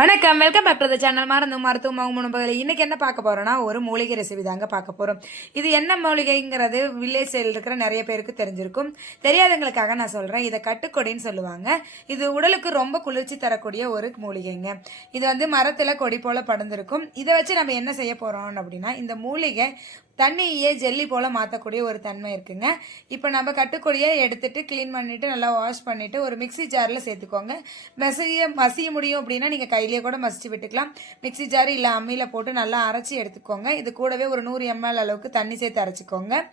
வணக்கம், welcome back to the channel. மருத்துவம் உணவுகளை இன்னைக்கு என்ன பார்க்க போறோம்னா, ஒரு மூலிகை ரெசிபி தாங்க பார்க்க போறோம். இது என்ன மூலிகைங்கிறது வில்லேஜ் சைடில் இருக்கிற நிறைய பேருக்கு தெரிஞ்சிருக்கும். தெரியாதவங்களுக்காக நான் சொல்றேன். இதை கட்டுக்கொடின்னு சொல்லுவாங்க. இது உடலுக்கு ரொம்ப குளிர்ச்சி தரக்கூடிய ஒரு மூலிகைங்க. இது மரத்துல கொடி போல படர்ந்திருக்கும். இதை வச்சு நம்ம என்ன செய்ய போறோம் அப்படின்னா, இந்த மூலிகை தண்ணியே ஜெல்லி போல் மாற்றக்கூடிய ஒரு தன்மை இருக்குங்க. இப்போ நம்ம கட்டுக்கொடியை எடுத்துட்டு க்ளீன் பண்ணிவிட்டு நல்லா வாஷ் பண்ணிவிட்டு ஒரு மிக்சி ஜாரில் சேர்த்துக்கோங்க. மசிய முடியும் அப்படின்னா நீங்கள் கையிலேயே கூட மசிச்சு விட்டுக்கலாம். மிக்சி ஜார் இல்லை அம்மியில் போட்டு நல்லா அரைச்சி எடுத்துக்கோங்க. இது கூடவே ஒரு 100 ml அளவுக்கு தண்ணி சேர்த்து அரைச்சிக்கோங்க.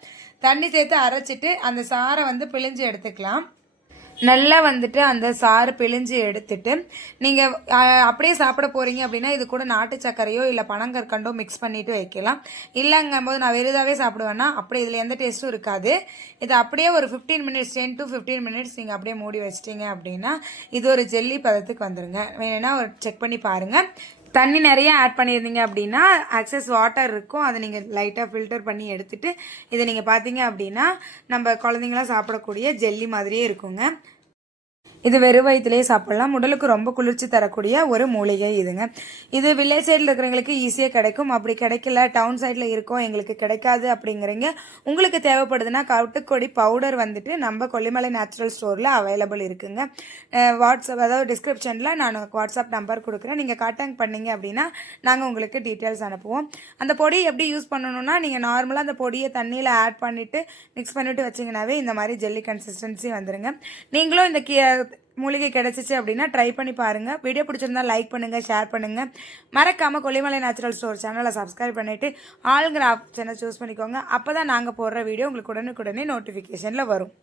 தண்ணி சேர்த்து அரைச்சிட்டு அந்த சாரை பிழிஞ்சு எடுத்துக்கலாம். நல்லா அந்த சாறு பிழிஞ்சு எடுத்துட்டு நீங்கள் அப்படியே சாப்பிட போகிறீங்க அப்படின்னா இது கூட நாட்டு சர்க்கரையோ இல்லை பனங்கற்கண்டோ மிக்ஸ் பண்ணிவிட்டு வைக்கலாம். இல்லைங்கும் போது நான் வெறுதாவே சாப்பிடுவேன்னா அப்படி இதில் எந்த டேஸ்ட்டும் இருக்காது. இது அப்படியே ஒரு 15 மினிட்ஸ் 10 to 15 மினிட்ஸ் நீங்கள் அப்படியே மூடி வச்சிட்டிங்க அப்படின்னா இது ஒரு ஜெல்லி பதத்துக்கு வந்துடுங்க. வேணும்னா ஒரு செக் பண்ணி பாருங்கள். தண்ணி நிறைய ஆட் பண்ணியிருந்தீங்க அப்படின்னா அக்சஸ் வாட்டர் இருக்கும். அதை நீங்கள் லைட்டாக ஃபில்டர் பண்ணி எடுத்துகிட்டு இதை நீங்கள் பார்த்தீங்க அப்படின்னா நம்ம குழந்தைங்களாம் சாப்பிடக்கூடிய ஜெல்லி மாதிரியே இருக்குங்க. இது வெறும் வயிற்றுலேயே சாப்பிடலாம். உடலுக்கு ரொம்ப குளிர்ச்சி தரக்கூடிய ஒரு மூலிகை இதுங்க. இது வில்லேஜ் சைடில் இருக்கிறவங்களுக்கு ஈஸியாக கிடைக்கும். அப்படி கிடைக்கல, டவுன் சைடில் இருக்கோம் எங்களுக்கு கிடைக்காது அப்படிங்கிறீங்க, உங்களுக்கு தேவைப்படுதுன்னா கட்டுக்கொடி பவுடர் நம்ம கொல்லிமலை நேச்சுரல் ஸ்டோரில் அவைலபிள் இருக்குங்க. வாட்ஸ்அப் அதாவது டிஸ்கிரிப்ஷனில் நான் வாட்ஸ்அப் நம்பர் கொடுக்குறேன். நீங்கள் கான்டாக்ட் பண்ணீங்க அப்படின்னா நாங்கள் உங்களுக்கு டீட்டெயில்ஸ் அனுப்புவோம். அந்த பொடி எப்படி யூஸ் பண்ணணும்னா நீங்கள் நார்மலாக அந்த பொடியை தண்ணியில் ஆட் பண்ணிவிட்டு மிக்ஸ் பண்ணிவிட்டு வச்சிங்கனாவே இந்த மாதிரி ஜெல்லி கன்சிஸ்டன்சி வந்துடுங்க. நீங்களும் இந்த மூலிகை கிடைச்சிச்சு அப்படின்னா ட்ரை பண்ணி பாருங்கள். வீடியோ பிடிச்சிருந்தா லைக் பண்ணுங்கள், ஷேர் பண்ணுங்கள். மறக்காமல் கொல்லிமலை நேச்சுரல் ஸ்டோர் சேனலை சப்ஸ்கிரைப் பண்ணிவிட்டு ஆளுங்கிற ஆப்ஷனை சூஸ் பண்ணிக்கோங்க. அப்போ தான் நாங்கள் போடுற வீடியோ உங்களுக்கு உடனுக்குடனே நோட்டிஃபிகேஷனில் வரும்.